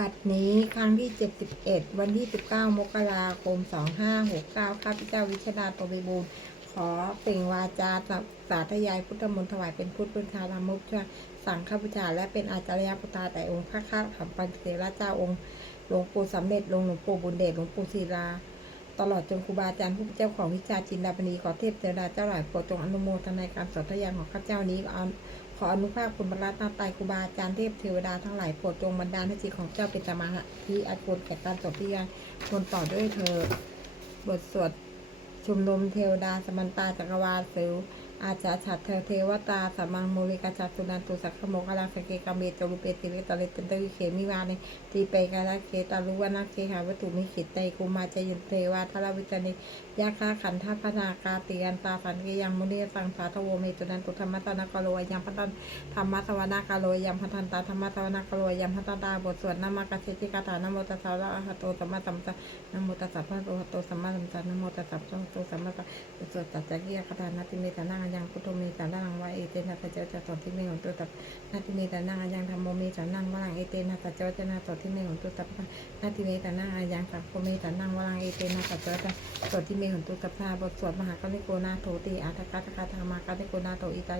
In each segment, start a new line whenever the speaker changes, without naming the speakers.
บัดนี้ครั้งที่ 71 วันที่ 19 มกราคม 2569ข้าพเจ้าวิชนาโตวิบูลย์ขอเปล่งวาจาสาธยายพุทธมนต์ถวายเป็นพุทธบุญธารามุขสั่งข้าพเจ้าและเป็นอาจารยพุทธาแต่องค์พระข้าขำปันเทระเจ้าองค์หลวงปู่สำเร็จหลวงหลวงปู่บุญเดชหลวงปู่ศิลาตลอดจนครูบาอาจารย์ผู้เป็นเจ้าของวิชาจินดาบณีขอเทพเทวดาเจ้าหลายโปรดจงอนุโมทนาการสนธยานของข้าพเจ้านี้ อาขออนุภาพคุณบรรลัตนาตายครูบาอาจารย์เทพเทวดาทั้งหลายโปรดจงบันดาลให้จิตของเจ้าเป็นสมาธิอัจฉริแก่การสนธยานคนต่อด้วยเธอบทสวดชุมนุมเทวดาสมันตาจักรวาลเสวอาจาฉัตรเทวตาสัมมังโมลิกาจัตสุนันตุสักขโมกขลังสเกกาเมจรุเปติเวตาเลตันตวิเขมิวาเนตีไปกาลเคตารุวนาเคหาวัตถุมิขิตไตกุมาจยุนเทวาทารวิจนิ ยาคาขันธพนากาเตียนตาสันเกยังมุนีสังสาทโวเมตุนันตุธรรมตนกโลยังพัตันธรรมสวนากาโลยังพัตันตาธรรมสวนากาโลยังพัตันตาบทสวดนามากาเชติกาถานโมตัสสะระหะโตสัมมาสัมพุทธัสสะนโมตัสสะพระโตหะโตสัมมาสัมพุทธัสสะนโมตัสสะพระโตสัมมาสัมพุทธสวดตัจจกิยคาถานาติเมตานังยังพุทโธเมตานังวะเอเตนะตะเจจะสอนที่เมของตัวตับนาทิเมตานังอายังธรรมโมเมตานังวรังเอเตนะตัจจวัจนะสดที่เมของตุตัพพะนาทิเมตานังอายังสัพโพเมตานังวรังเอเตนะตัจจวัดที่เมของตุตัพพะบทสวดมหากริโกนาโถติอาตถกาตกาธรรมากาติโกนาโถอิตา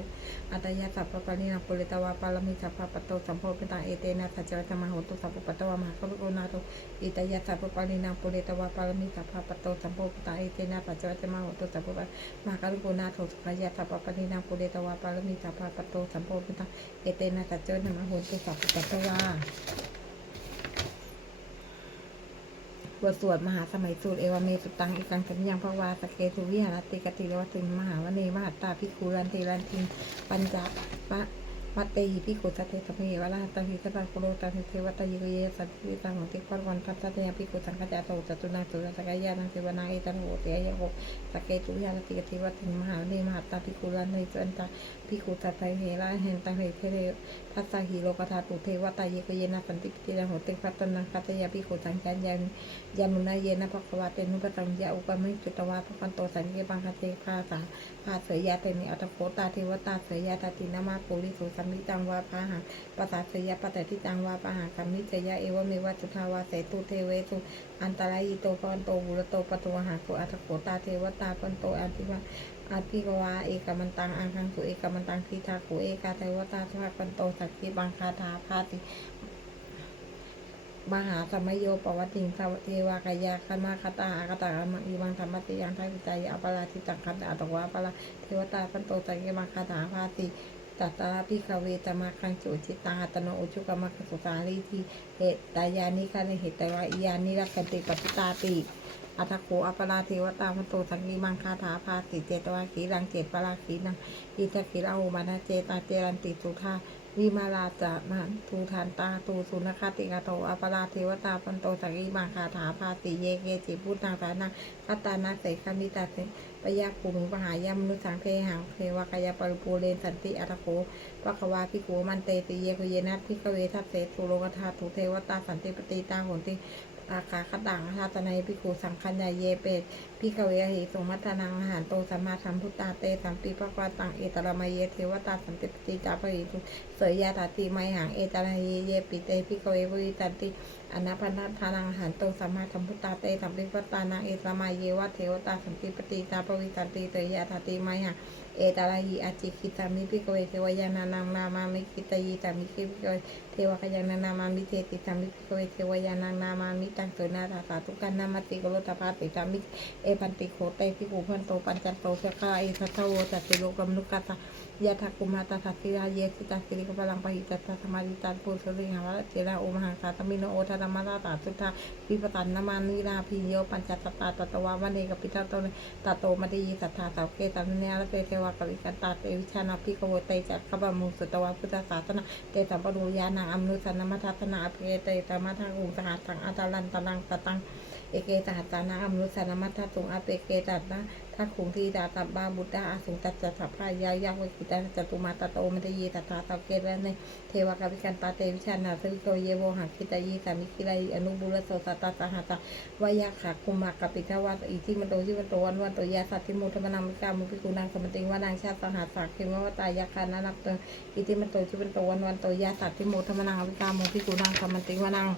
อัตยาสัพพะปานินังปุริตวาปารมิสัพพะปโตสัมโพปิตังเอเตนะตัจจวัจนะมโหตุสัพพะปตวามหากริโกนาโถอิตยาสัพพะปานินังปุริตวาปารมิสัพพะปโตสัมโพปิตังเอเตนะตัจจวัจนะมโหตุสัพพะมหากริโกนาโถสุขายาสัพพะปานินังปุริตวาปารมิสัพพะปโตสัมโพปิตังเอเตนะตัจเจนะมโหตุสัพพะตวา บทสวดมหาสมัยสูตรเอวเมสุตังอิกังสัญญังภวาสเกสุวิหารติกติโรติงมหาวเนมหัตตาภิกขุรันติรันติงปัญจปะวัตเตหิภิกสัตเตสพเพวราตังหิสัพพะโคโรตังเทวตายิโกเยสัตติตังของติปวันทัตตะเตยภิกสังฆจาโตจตุนังสุรสกายานังเทวนาเอตันโหเตยะโกสเกสุวิหารติกติวัติมหาวเนมหัตตาภิกขุรันติจันตา ภิกขุสัตไทเหระเห็นตังเหเทเรทัสสะหิโลกธาตุเทวตาเยกเยนะสันติปิติระโหติพัตตนังคัตยาพิโกสังจันยันยามุนาเยนะภควาเตนุปตังยาอุปมิจุตวาภคันโตสันเกบังคเตภาสาภาเสยยาเตนิอัตโคตาเทวตาเสยยาตตินามาปุริสุสัมมิจังวาภาหา ปัสสาเสยยาปตติตังวาภาหากัมมิเสยยาเอวเมวัจุทาวาเสตุเทเวตุอันตรายโตปอนโตบุรโตปตุหาโกอัตโคตาเทวตาปันโตอัติวาอาภิกวาเอกมันตังอังคังสุเอกมันตังทีทาโขเอกาเทวตาสภาปันโตสักขีบังคาถาพาติมหาสมโยปวัติงสวเทวากายาคมาคตาอากตามังอีวังธรรมติยังทัวิจายอปราชิตังคัตอัตวะปราเทวตาปันโตสักขีบังคาถาพาติ ตัตาพิคเวตมาคังจุจิตาตโนอุชุกมัคสุตาลีทีเหตตายานิคานิเหตตวายานิรักันติปัตตาติ อัตโขอัปราเทวตาพันโตสังกีมังคาถาภาสิเจตวาขีรังเจตปราขีนังอิทกิราโอมานาเจตาเจรันติสุธาวิมาลาจานันทูทานตาตูสุนคติกาโตอัปราเทวตาพันโตสังกีมังคาถาภาสิเยเกจิพุทธังสานังคัตตานาเสคามิตาเสปยาภูมิปหายามนุสังเทหังเทวกายาปริปูเรนสันติอัตโขปะควาพิโกมันเตติเยคุเยนัทพิกเวทัสเสตุโลกธาตุเทวตาสันติปติตาหนติ ตาคาขดังอาตนัยพิกูสังคัญญาเยเปต พิกเวหิสงมัตนังอาหารโตสัมมาสัมพุตตาเตสัมปีปะกวาตังเอตระมเยเทวตาสันติปติจาปหิตุเสยยาตาติไมหังเอตระเยเยปิเตพิกเววิตันติอนาพันธานังอาหารโตสัมมาสัมพุตตาเตสัมปีปตานังเอตระมะเยวะเทวตาสันติปติจาปวิตันติเตยยาตาติไมหังเอตาลาหิอาจิคิตามิพิกเวเทวยานานังนามามิคิตายิตามิคิพิกเวเทวคยานานามามิเทติตามิพิกเวเทวยานานามามิตังโสนาตาสาทุกันนามาติโกโลตาปาติตามิเอปันติโคเตพิกุพันโตปัญจันโตเสกาเอทัตโวจัตติโลกัมนุกัตตายะทักุมาตาสัตติราเยสิตาสิริกพลังปหิตัสสะธรรมาริตันปุสริหาวะเจราโอมหังคาตมิโนโอทานามาตาตาสุทาวิปตันนามานิราพิโยปัญจตตาตตวาวะเนกปิตาโตเนตโตมติยิสัทธาสาวเกตันเนยลเปเทวากวิกันตาเตวิชานาพิกโวเตจักขบมุสุตวะพุทธศาสนาเตสัมปรุญาณังอมนุสันนมัทัสนาอภิเกเตตมัทังอุสหัสังอัตลันตนังตตัง เอเกตหัตานาอมนุสานามัตถตุงอาเปเกตัตนะทักขุงทีดาตับบาบุตตาอาสุงตัจจะสัพพายายักเวกิตาจตุมาตโตมัตยีตัตถาตาเกตและในเทวกาวิกันตาเตวิชานาสวิโกเยโวหังคิตายีสามิคิไรอนุบุรโสสัตตาสหัตตวายาขาคุมากปิทวาอิทิมันโตที่มันโตวันวันโตยาสัตติมุทมนังมิกามุปิกุนังสมติงวานางชาติสหัสสักเขมวตายาคานานับตอิทิมันโตที่มันโตวันวันโตยาสัตติมุทมนังมิกามุปิกุนังสมติงวานาง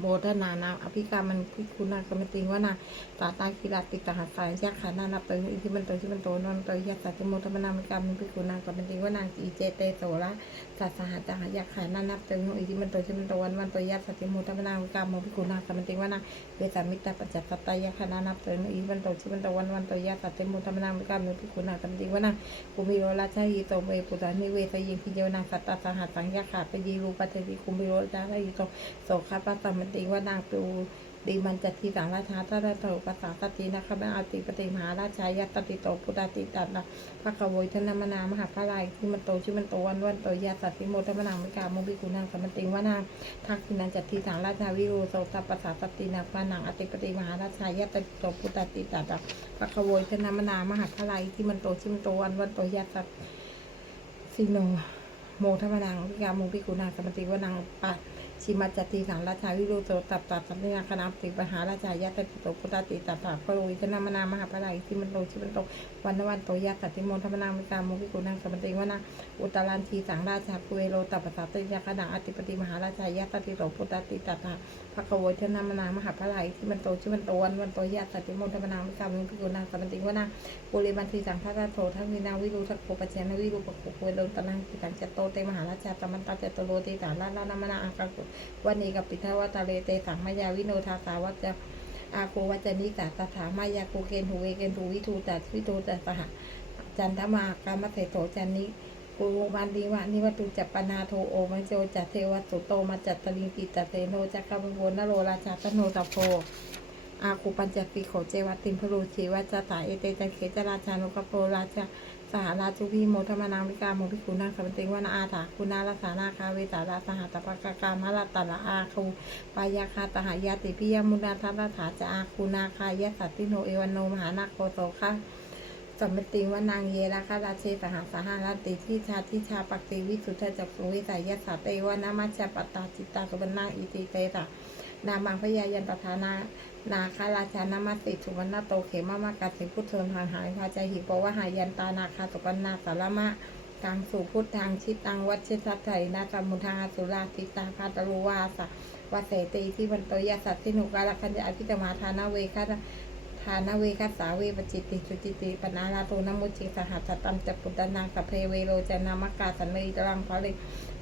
โมทนานาอภิกามันพิคุณากรรมติงว่านาสาตาคิราติตาหาสายยักขานานับเตยอิทิมันโตชิมันโตนนเตยยักสัจโมทมนามิกามันพิคุณากรรมติงว่านาอีเจเตโสระสัสหัตหายักขานานับเตยอิทิมันโตชิมันโตวันวันโตยยักสัจโมทมนามิกามันพิคุณากรรมติงว่านาเวสามิตาปัจจัตตายักขานานับเตยอิทิมันโตชิมันโตวันวันโตยยักสัจโมทมนามิกามันพิคุณากรรมติงว่านาภูมิโรราชาหิโตเมปุตานิเวสยิงพิเยนาสัตตาสหัสสังยักขาปยีรูปัจจิคุมิโรราชาหิโตโสคาปัสสมันติว่านางปูดีมันจัตทีสังราชาตระโตภาษาสตินะคะแม่อาติปฏิมหาราชายตติโตปุตติตัดนะพระกโวยธนมนามหาพระลายที่มันโตชื่อมันโตวันวันโตยาสัตติโมทมนามมิกามุบิกุนางสมันติว่านางทักษินันจัตทีสังราชาวิโรโสตภาษาสตินะพระนางอติปฏิมหาราชายตติโตปุตติตัดนะพระกโวยธนมนามหาพระลายที่มันโตชื่อมันโตวันวันโตยาสัตสิโนโมทมนังพิกาโมพิกุณาสมติวนังปัด ชิมัจจติสังราชาวิโรโตตับตัดสัมญาคณะติปหาราชายาตติโตพุทธติตัตถาพระโลวิคณามนามหาพระไลที่มันโตชิมันโตวันวันโตยาสัตติโมทมนังพิกาโมพิกุณาสมติวนังอุตรันทีสังราชาปุเวโรตัปปสัตติยาคณะอติปติมหาราชายาตติโตพุทธติตัตถาพระโลวิคณามนามหาพระไลที่มันโตชิมันโตวันวันโตยาสัตติโมทมนังพิกาโมพิกุณาสมติวนังปุริมันทีสังฆาโททังวินาวิรุทักโกปเจนวิรุปโกโคโลตนังติตังจโตเตมหาราชาตมันตาจโตโลติสาลาลานามนาอังกังวันนี้กับปิทาวตาเลเตสังมายาวิโนทาสาวัจจะอาโกวัจนิกาตถามายาโกเกนทูเวเกนทูวิทูตัดวิทูตัดสหจันทมากามเสโตจันนิกูวันดีวะนิวัตุจัปปนาโทโอมโจจัตเทวสุโตมาจัตตลิงกิตเตโนจักรวโนโรราชาตโนตโพอาคูปัญจติโขเจวัติมพรูชีวัจตาเอเตจันเขจราชานุกโปราชา หราชุพีโมทมนางวิกาโมพิคุณนาสัมติงวนาอาถาคุณาลัสานาคาเวสาราสหตปกกามลตละอาคูปายาคาตหายาติพิยมุนาทัตถาจะอาคูนาคายะสัตติโนเอวันโนมหานาโคโตคะสัมมติว่านางเยราคาราเชสหาสหรติที่ชาทิชาปักติวิสุทธจักสุวิสัยยสัตเตวนามัจจปตาจิตตาสุบรรณาอิติเตตะนามังพยายันตถานา นาคาราชานามาติสุวรรณโตเขมามากัสสิพุทโธทานหายพาใจหิปวะหายันตานาคาตุกันนาสารมะทางสู่พุทธังชิตังวัชชิตัไถนาคามุทางอสุราติตาคาตรุวาสะวาเสติที่วันโตยาสัตตินุกาลคัญญาอภิตมาทานาเวคะทานาเวคัสสาเวปจิตติสุจิติปนาลาโตนมุจิสหัสสตัมจัปุตนางสัพเพเวโรจนามกาสันเนยตรังพระลิ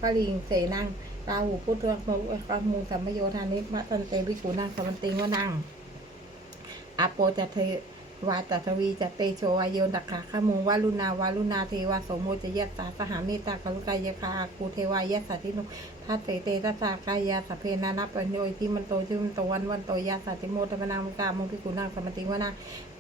พระลิงเสนังราหูพุทธวโมกมูสัมมโยธานิมะตันเตวิกุนังสมันติงวนัง อาโปจะเทวาตทวีจะเตโชวายโยนักขาขมูวาลุนาวาลุนาเทวาโสโมจะยะสาสหาเมตตากรุกายคาอาคูเทวายะสสาติโนทัตเตเตทัสสากายาสเพนานับปัญโยที่มันโตชื่อมันโตวันวันโตยาสัติโมทมนามกาโมพิกุนังสมติวนา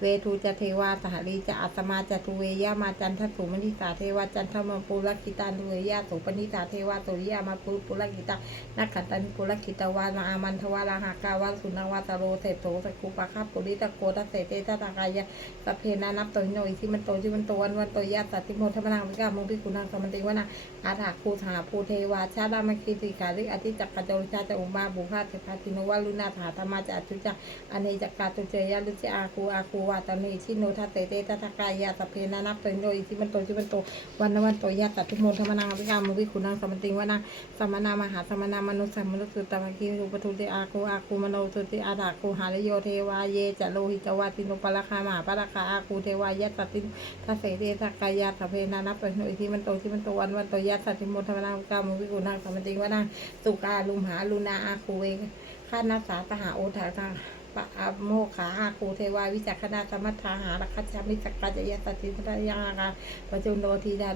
เวทูจะเทวาสหรีจะอัตมาจะทุเวยามาจันทสุมณิสาเทวาจันทมปุรกิตาทุเวยาสุปนิสาเทวาสุริยามาปุปุรกิตานักขันตันปุรกิตวานาอามันทวาราหากาวาสุนาวาตโรเสโตสกุปะคับปุริตะโกตัสเสเตตะตากายะสเพนานับโตโนอิที่มันโตที่มันโตวันวันโตยาสัติโมทมนังวิกาโมพิกุนังสมติวนาอาถาคูถาภูเทวาชาดามัคีติกาลิอธิจักกะโจริชาจะอุมาบุพาเทพาติโนวาลุนาถาธรรมาจะอจุจักอเนจักกาตุเจยะลุจอาคูอาคูวาตเนชิโนทัตเตเตตะตกายะสเพนานับโตโนอิที่มันโตที่มันโตวันวันโตยาสัตติโมทมนังวิกาโมพิกุนังสมันติงวนาสมนามหาสมนามนุสสมนุสุตตมกีรูปทุติอาคูอาคูมโนทุติอาดาคูหาลโยเทวาเยจะโลหิจวาตินุปละคามหาปละคาอาคูเทวายะตตินทัเสเตทักายาสเพนานับเป็นหน่วยที่มันโตที่มันโตวันวันโตยะสัตติโมทมนากามวิกุนังสมติวนาสุกาลุมหาลุนาอาคูเวข้านาสาตหาโอทาทาปะอโมขาอาคูเทวาวิจักขณาสมัทธาหารักขจามิจักกายะตติทยาคาปจจุโนทีดา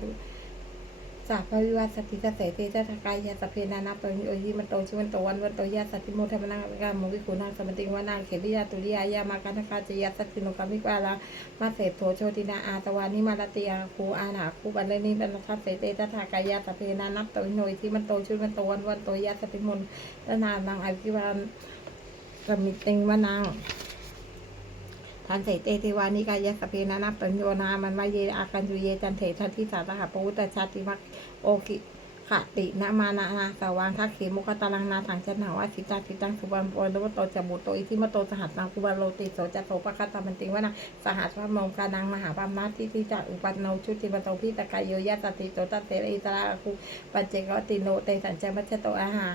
ดุจาพระวิวาสสติกเสเตจทกายาสเพนานาปริโอยิมันโตชิมันโตวันวันโตยาสัติโมทมนากามวิคุนาสมติงวานางเขริยาตุริยายามากันทคาจยาสัติโนกามิกวาลามาเสพโทโชตินาอาตวานิมาลติยาคูอานาคูบันเลนิบันทัสเสเตจทกายาสเพนานับโตโนยที่มันโตชิมันโตวันวันโตยาสติมนตนานางอภิวานสมิติงวานางทันเสเตเทวานิกายสเพนานัปปัญโยนามันวาเยอากันจุเยจันเถทันทิสาตหาปุตตชาติมัก โอกิขตินามานานาสวังทักเขมุขตาลังนาถังจันหาวาสิตาสิตังสุบันโปนวโตจบุโตอิทิมโตสหัสนาคุบาโลติโสจัตโตปะคตามันติงวนาสหัสพระมงกานังมหาปามาทิทิจักอุปันโนชุติมโตพิตะกายโยยะตติโตตัตเตระอิตระคุปัจเจกติโนเตสัญจมัชโตอาหา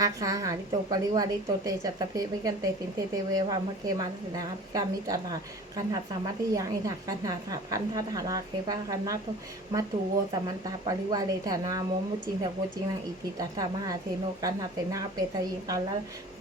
อาคาหาริโตปริวาริโตเตจัตตเพมิกันเตสินเตเตเววามะเคมาสินาภิกามิตานาคันหัสสามัติยังอิทักคันหาถาพันทัตหาราเคปะคันนาตมัตตุโวสมันตาปริวาเลธนาโมมุจิงทะโกจิงนังอิติตัตถามหาเทโนกันหัตเตนาเปตยิตาละ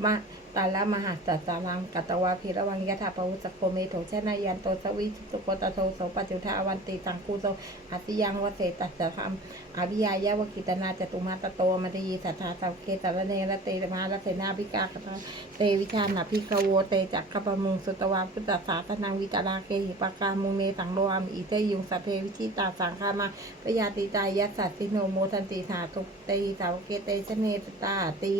มะ ตาละมหาสัตตารังกัตตวาภิระวังยะถาปวุสโกเมโถชนะยันโตสวิสุโกตโตโสปัจจุทาวันติตังคูโสอติยังวเสตัสสะธรรมอภิยายาวกิตนาจตุมาตโตมตยีสัทธาสัพเคตระเนระเตมาระเสนาภิกากตาเตวิชานาภิกโวเตจักขปมุงสุตวาพุทธศาสนังวิจาราเกหิปกามุเมตังโลอามิอิเตยุงสพเพวิชิตาสังฆามาปยาติตายัสสัตสิโนโมทันติสาตุเตสาวเกเตชเนตตาตี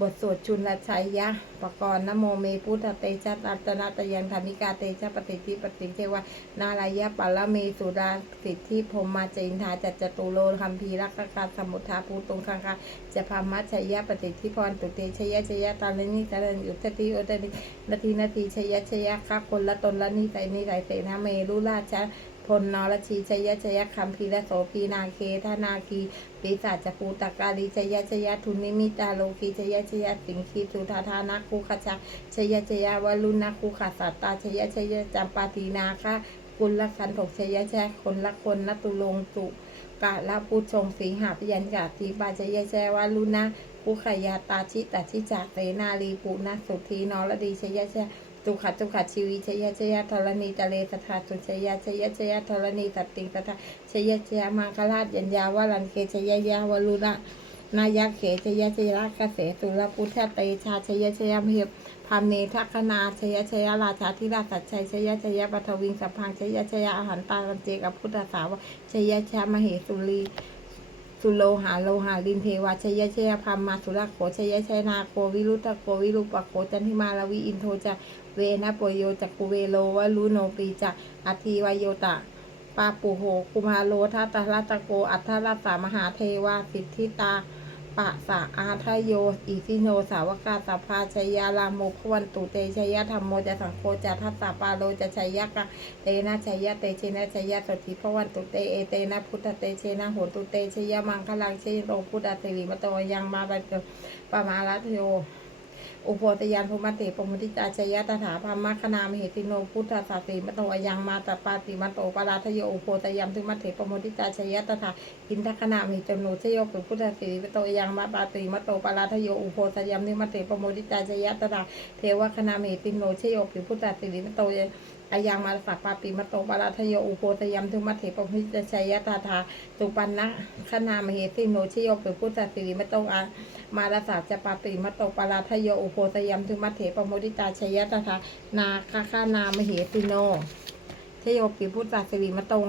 บทสวดชุนลชัยยะปกรณ์นโมเมพุทธเตชะตัตนาตยังธรรมิกาเตชะปฏิทิปฏิเทวานาลายะปัลละเมสุดาสิทธิพมมาจินทาจัจจตุโลคัมพีรักกาสมุทาภูตรงคังคาจะพามัชชยะปฏิทิพรตุเตชยะชยะตาลนิตาลยุทธติโอตตินาทีนาทีชยะชยะคะคนละตนละนิสัยนิสัยเสนาเมรุราชะ พลนรชีชยะชยะคัมพีและโสพีนาเคธนาคีปีศาจจูตกาลีชยะชยะทุนิมิตาโลกีชยะชยะสิงคีสุธาธานาคุขชาชยะชยะวลุนาคุขาสัตตาชยะชยะจำปาตีนาคะกุลละคันถกชยะแช่คนละคนนตุลงตุกะละพุชงสิงหาพยัญญาทีปาชยะแช่วาลุนะภูขยาตาชิตาชิจากเสนาลีปุนะสุธีนรดีชยะแตุขัดตุขัดชีวีชยะชยะธรณีตะเลสถาสุชยะชยะชยะธรณีสัตติงสถาชยะชยะมังคลาชยัญญาวาลันเกชยะยะวลุนะนายะเขชยะชยะกเสสุรพุทธเตชาชยะชยะเพียบพามเนทัคนาชยชยราชาธิราชสัจชัยชยชยปัทวิงสัพพังชยชยอาหารตาลันเจกับพุทธสาวชยชยมเหสุรีสุโลหาโลหาลินเทวาชยชยพามมาสุรโขชยชยนาโกวิรุตโกวิรุปโกจันทิมาลวิอินโทจะ เวนะปโยจักกุเวโลวลุโนปีจักอธิวายโยตะปาปุโหคุมาโลทัตตะรัตโก อัทธรัสามหาเทวาสิทธิตาปะสะอาทโย อิสิโน สาวกาสัพพาชยาลามโมพวันตุเตชยธรรมโมจะสังโฆจะทัสสะปาโลจะชยยะกะเตนะชยะเตเชนะชยะสติพวันตุเตเอเตนะพุทธเตเชนะโหตุเตชยมังคลังเชโรพุทธสิริมโตยังมาบันเกปมาลัตโย อุโพตยานภูมิเตปมุติจาชยตถาพามคณามเหติโนพุทธศาสีมโตอยังมาตปาติมโตปราทโยอุโพตยามทุมัตเถปมุติจาชยตถาอินทคณามเหตโนชโยปุพุทธสีมโตอยังมาปาติมโตปราทโยอุโพตยามทุมัตเถปมุติจาชยตถาเทวคณามเหติโนชโยปุพุทธสีมโตอายังมาสักปาปิมโตปราทโยอุโพตยามทุมัตเถปมุติจาชยตถาสุปันนะคณามเหติโนชโยปุพุทธสีมโตอา มาราสาจะปาติมตโตปาราทโยอุโพสยมทุมัตเถปโมติตาชยตถานาคาคานามเหติโนเทโยปิพุทธาสิริมตง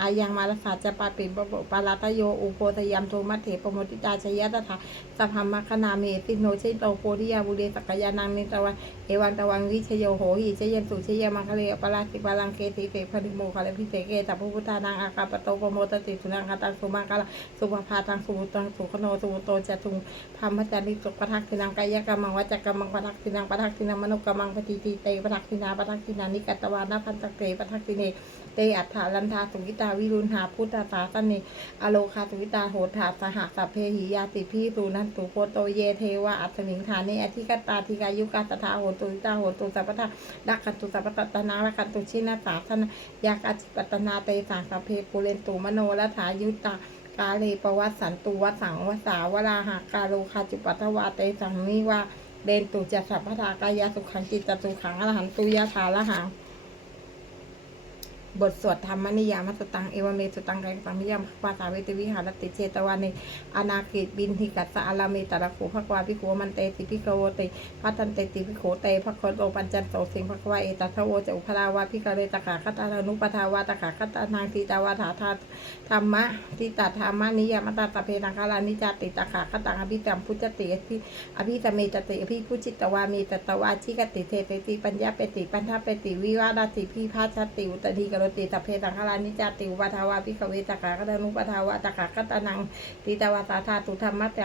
อายังมาราสาจะปาติปาราทโยอุโพสยามทุมัตเถปโมติตาชยตถาสัพพมคณามเหติโนเชโตโพธิยาบุเรสกยานังนิตวันเอวันตะวังวิชโยโหหิเชยันสุเชยมังคะเลปราสิปาลังเกติเตพนิโมคะเลพิเศเกตัพพุทธานังอากาปโตปโมตติสุนังคตังสุมังคละสุภภาทังสุตังสุขโนสุโตจตุงธรรมจาริสุปทักษินังกายกรรมังวัจกรรมังปทักษินังปทักษินังมนุกรรมังปฏิติเตปทักษินาปทักษินานิกัตวานาพันตะเกรปทักษิเนเตอัฏฐาลันทาสุกิตาวิรุณหาพุทธาสาสเนอโลคาสุกิตาโหถาสหสัพเพหิยาติพีตูนันตุโพโตเยเทวะอัตมิงฐานิอธิกตาธิกายุกาสถาโหตุตาหัวตุสัพพทาดักขันตุสัพพะตนาละขันตุชินาสาสนยากาจิปตนาเตสังสะเพปุเรนตุมโนและถายุตตากาเลปวัตสันตุวัสังวสาวราหากาโลคาจุปัทวาเตสังนิวาเรนตุจัสสัพพทากายาสุขังจิตตสุขังอรหันตุยาคาละหัง บทสวดธรรมนิยามัสตังเอวเมสตังไกสังนิยามภาษาเวทวิหารติเชตวานิอนาคิบินทิกัสสะอาราเมตระโขภควาพิโขมันเตติพิโกโวติพัทันเตติพิโขเตภคโตปัญจันโสสิงภควาเอตัทโวจะอุพราวาพิกเรตขาคตานุปทาวาตขาคตานางทีตาวาถาธาธรรมะทิตาธรรมนิยามตาตเพนังคารานิจาติตขาคตังอภิธรรมพุจติอภิอภิธรรมเมตติอภิพุจิตวามีตตวาชิกติเทติปัญญาเปติปัญทาเปติวิวาดาติพิพาชติอุตติกรติสัพเพสังฆรานิจติอุปทาวาพิกเวตกากตานุปทาวาตกากตานังติตวาตาธาตุธรรมะต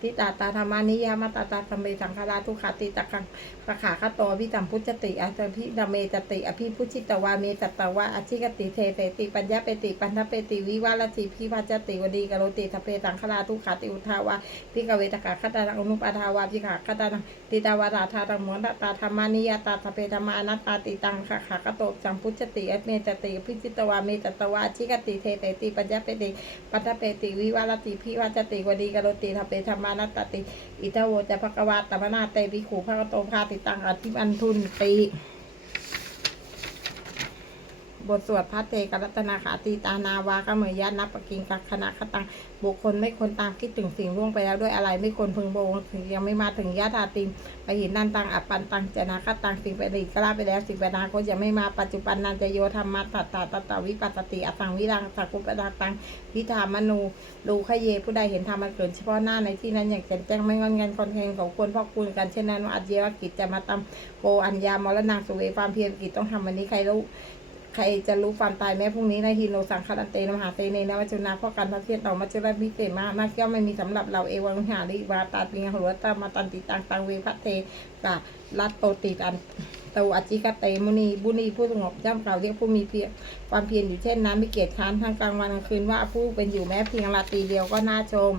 ติตาตาธรรมานิยามตาตาธรรมเมสังฆราทุกขติตะกังสขาคโตวิสัมพุจติอัตพิดเมจติอภิพุชิตวาเมจตวาอชิกติเทเตติปัญญาเปติปันทเปติวิวาลติพิพัจติวดีกโรติสัพเพสังฆราทุกขติอุทาวาพิกเวตกากตานังอนุปทาวาพิกากตานังติตวาตาธาตุมตตาธรรมานิยตาสัพเพธรรมานัตตาติตังสขาคโตสัมพุจติอเมจติติพิจิตวาเมจตวาชิกติเทเตติปัญญาเปติปัตเปติวิวาลติพิวัจติวดีกรติทัพเปธรรมานัตติ อิทโวจะภควาตมนาเตวิขูภะกโตภาติตังอธิมันทุนติ บทสวดพระเตกรัตนาขาตีตานาวากเมยยะนับปกิงกัคณะคตังบุคคลไม่ควรตามคิดถึงสิ่งล่วงไปแล้วด้วยอะไรไม่ควรพึงโบงถึงยังไม่มาถึงยะธาติงไปหินนันตังอัปปันตังเจนาคตังสิ่งไปดีกล้าไปแล้วสิ่งไปนาคตยังไม่มาปัจจุบันนันจะโยธรรมะตัตตาตตาวิปัสติอตังวิรังสักุปดาตังพิธามนูรูขเยผู้ใดเห็นธรรมมันเกิดเฉพาะหน้าในที่นั้นอย่างแจ่มแจ้งไม่งอนงันคอนแทงของควรพ่อคุณกันเช่นนั้นว่าอัจเยวกิจจะมาตำโกอัญญามรณางสุเวความเพียรกิจต้องทำวันนี้ใครรู้ ครจะรู้ความตายแม้พรุ่งนี้นะฮินโนสังคารันเตนมหาเตเนนะวัจนาพราะการพัฒเพียรต่อมัจจุราชพิเศษมากนักเกี่ยวไม่มีสำหรับเราเอวังหาริวาตาปิงหัวตามาตันติตังตังเวพัตเตกะลัตโตติตันเตอจิกะเตมุนีบุนีผู้สงบย่ำเก่าเรียกผู้มีเพียรความเพียรอยู่เช่นนั้นไม่เกียจค้านทั้งกลางวันกลางคืนว่าผู้เป็นอยู่แม้เพียงราตรีเดียวก็น่าชม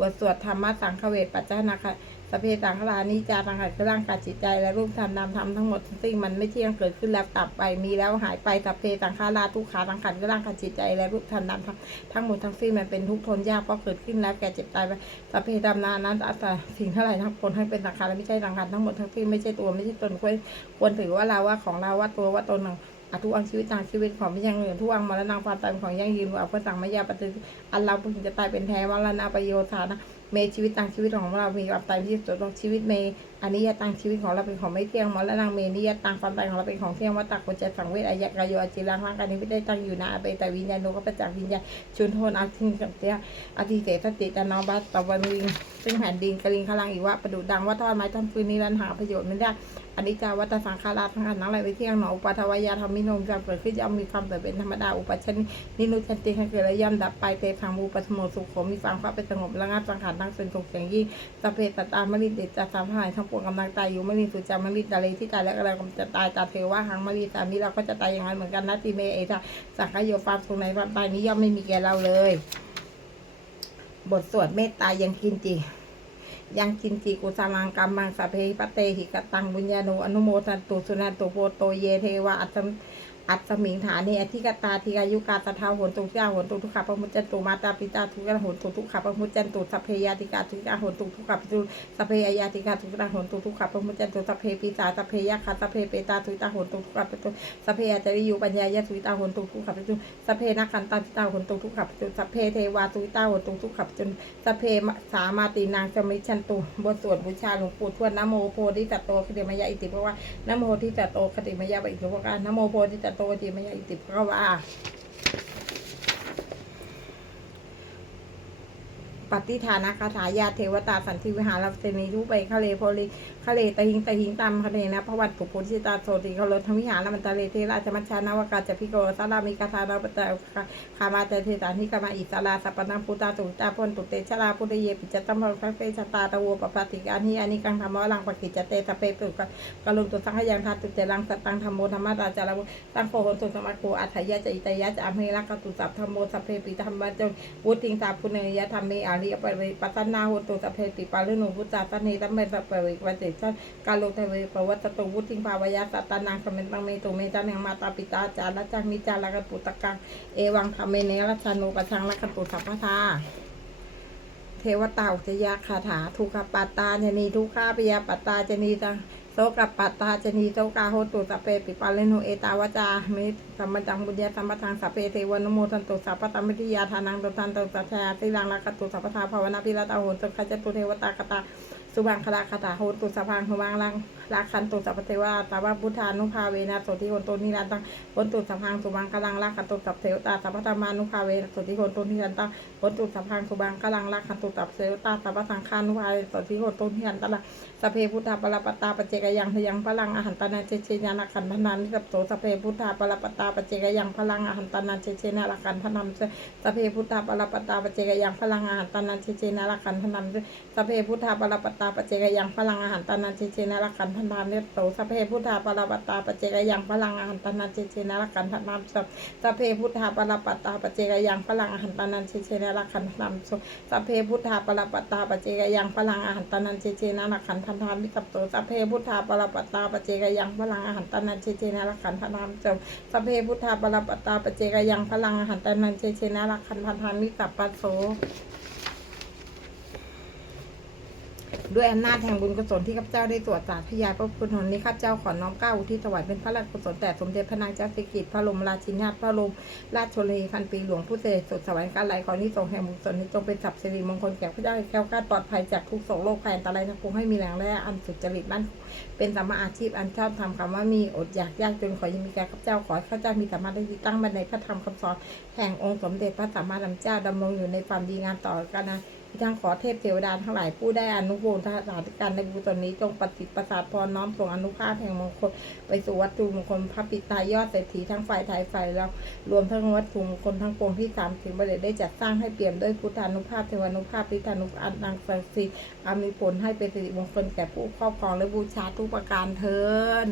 บทสวดธรรมะสังฆเวทปัจจานาคะ สพเพสังขารนิจาทางขัดร่างกายจิตใจและรูปธรรมนามธรรมทั้งหมดซึ่งมันไม่เที่ยงเกิดขึ้นแล้วตับไปมีแล้วหายไปสพเพสังขาราทุกขาทางขัดร่างกายจิตใจและรูปธรรมนามธรรมทั้งหมดทั้งสิ้นมันเป็นทุกทนยากเพราะเกิดขึ้นแล้วแก่เจ็บตายไปสพเพดำนานั้นอัตตาสิ่งเท่าไหร่ทั้งปวงให้เป็นสังขารและไม่ใช่สังขารทั้งหมดทั้งสิ้นไม่ใช่ตัวไม่ใช่ตนควรควรถือว่าเราว่าของเราว่าตัวว่าตนหนึ่งอทุกอังชีวิตต่างชีวิตของไม่ยังเหลือทุกอังมรณะความตายของยั่งยืนว่าพระสังมายาปฏิอันเราพึงจะตายเป็นแท้วรณะประโยชน์ฐานะ เมชีวิตตังชีวิตของเรา มีความตายที่สุดของชีวิตเมอันนี้ยตังชีวิตของเราเป็นของไม่เที่ยงมรณะเมนิยตังความตายของเราเป็นของเที่ยงวัตตะกุจจสังเวชอายะกายโยอจิรังร่างกายนี้ไม่ได้ตั้งอยู่นะอเปแต่วิญญาณโนก็ประจักษ์วิญญาณชุนโทนอาทิงกับเตียอธิเสสติตานอบัสตะวันวิงซึ่งแผ่นดินกะลิงขลังอีกว่าประดุดดังว่าทอดไม้ทำฟืนนี้รันหาประโยชน์ไม่ได้ อนิจจาวัตสังขาราทั้งอันทั้งหลายไปเที่ยงหนออุปาทวายาธรรมิโนมจะเกิดขึ้นย่อมมีความเกิดเป็นธรรมดาอุปัชชนนินุชันติให้เกิดและย่อมดับไปเตทางมูปสโมสุขขมีความพระเป็นสงบระงับสังขารทั้งเป็นสุขอย่างยิ่งสพเพตตามมริเดชจะสามหายทั้งปวงกำลังตายอยู่มริสุจามริดาเลที่ตายแล้วกำลังจะตายตาเทวะหังมริสามีเราก็จะตายอย่างนั้นเหมือนกันนะติเมเอตาสังขโยฟามสุขในความตายนี้ย่อมไม่มีแก่เราเลย บทสวดเมตตายังกินจี ยังกินจีกุสลังกรรมังสพเพปะเตหิกตังบุญญาโนอนุโมทันตุสุนันตุโพโตเยเทวะอัตม อัตสมิงฐานีอธิกตาธิกายุกาตถาหนตุทุกาหนตุทุกขะปะมุจจันตุมาตาปิตาทุกะหนตุทุกขะปะมุจจันตุสัพเพยาติกาทุกะหนตุทุกขะปิตุสัพเพยาติกาทุกะหนตุทุกขะปะมุจจันตุสัพเพปิตาสัพเพยะคาสัพเพเปตาทุกะโหนตุทุกขะปิตุสัพเพยาจริยุปัญญายะทุกะโหนตุทุกขะปิตุสัพเพนักขันตาทุกะโหนตุทุกขะปิตุสัพเพเทวาทุกะหนตุทุกขะปิตุสัพเพสามาตินางจมิชันตุบทสวดบูชาหลวงปู่ทวดนะโมโพธิสัตโตคติมยะอิติเพราะนะโมทิสัตโตคติมยะอิติเพราะนะโมโพธิสัตคติมยะอิติเพราะว่าปฏิฐานะคาถายาเทวตาสันติวิหารเสนีทุไปคะเลโพลิ คะเลตะหิงตะหิงตามคะเลนะพระวัตถุปุชิตาโสติเขาลดทวิหารมันตะเลเทราชมัชานาวกาจะพิโกสารามิกาธาราปตะคามาเตเทตานิกามาอิสาราสัปนังพุตาตุตาพนตุเตชราพุทธเยปิจตัมภะเฟชตาตะโวปปติกานิอานิกังธรรมะลังปกิจเตตะเปตุกกะลุตุสังขยังทัตุเจรังสตังธรรมโมธรรมะราจาระตั้งโพหนตุสมัคโกอัฏฐยะจอิตยะจะอเมรักตุสัพธรรมโมสัพเพปิธรรมะจงวุติงตาพุเนยธรรมเมอาริยปริปัตนาโหตุสัพเพติปาลุนุพุตตาตเนตัมเมสัพเปวิกวัติชันกาโลเทเวปวัตตุวุติงภาวยะสัตตานังคเมตังเมตุเมจันยังมาตาปิตาจาระจังมิจาระกปุตตะกังเอวังธรรมเมเนรัชานุปชังละกตุสัพพทาเทวตาอุจยาคาถาทุกขปัตตาจนีทุกขาปิยปัตตาจนีตังโสกปัตตาจนีโสกาโหตุสัพเพปิปาเลนุเอตาวจามิสัมมจังบุญญาสัมปทังสัพเพเทวนุโมทันตุสัพพตัมมิทิยาทานังตุทันตุสัพพะติลังละกตุสัพพทาภาวนาพิรตาโหตุขจตุเทวตากตา สุบังคลาคาถาโหตุสพังหวังลังรักขันตุสัพเทวาตาวัพุทธานุภาเวนะสติคนตุนิรันตังคนตุสัพพังสุบังกลังรักขันตุสัพเทวตาสัพพธรรมานุภาเวนะสติโหนตุนิรันตังคนตุสัพพังสุบังกลังรักขันตุสัพเทวตาสัพพสังฆานุภาเวนะสติโหนตุนิรันตัง สพเพพุทธาปรปตาปเจกยังพยังพลังอหันตนาเจเจญาณขันธนานิสัพโสเพพุทธาปรปตาปเจกยังพลังอหันตนาเจเจนาลักันธนามเสสพเพพุทธาปรปตาปเจกยังพลังอหันตนาเจเจนาลักันธนามเสสพเพพุทธาปรปตาปเจกยังพลังอหันตนาเจเจนาลักันธนามเนโตสพเพพุทธาปรปตาปเจกยังพลังอหันตนาเจเจนาลักันธนามเสสพเพพุทธาปรปตาปเจกยังพลังอหันตนาเจเจนาลักันธนามเสสพเพพุทธาปรปตาปเจกยังพลังอหันตนาเจเจนาลักันธนามมิสัพโตสัพเพพุทธาปรปตตาปเจกยังพลังอาหารตานันเชเชนะรักขันธนามจมสัพเพพุทธาปรปตตาปเจกยังพลังอาหารตานันเชเชนะรักขันธนามิกับปัสโส ด้วยอำนาจแห่งบุญกุศลที่ข้าพเจ้าได้ตรวจสาธยายพระพุทธมนต์นี้ข้าพเจ้าขอน้อมเก้าอุทิศถวายเป็นพระราชกุศลแต่สมเด็จพระนางเจ้าสิริกิติ์พระบรมราชินีพระบรมราชชนนีพันปีหลวงผู้เสด็จสุดสวรรค์การไหลขอนี้ทรงแห่งบุญกุศลนี้จงเป็นสัพสิริมงคลแก่พระเจ้าแก้วกล้าปลอดภัยจากทุกโศกโรคภัยอันตรายทั้งปวงให้มีแรงและอันสุจริตมั่นเป็นสัมมาอาชีพอันชอบทำคำว่ามีอดอยากยากจนขอยังมีแก่ข้าพเจ้าขอข้าพเจ้ามีสามารถได้ตั้งมั่นในพระธรรมคำสอนแห่งองค์สมเด็จพระสัมมาสัมพุทธเจ้าดำรงอยู่ในความดีงามต่อกันนะ ทางขอเทพเทวดาทั้งหลายผู้ได้อนุโมทนาสาธุการในบุญตนนี้จงปฏิประสาทพรน้อมส่งอนุภาพแห่งมงคลไปสู่วัตถุมงคลพระปิตายอดเศรษฐีทั้งฝ่ายไทยฝ่ายเรารวมทั้งวัตถุมงคลทั้งปวงที่สามถึงประเดได้จัดสร้างให้เปี่ยมด้วยพุทธานุภาพเทวานุภาพทิฏฐานุภาพนางศักดิ์สิทธิ์อามีผลให้เป็นสิริมงคลแก่ผู้ครอบครองและบูชาทุกประการเทิน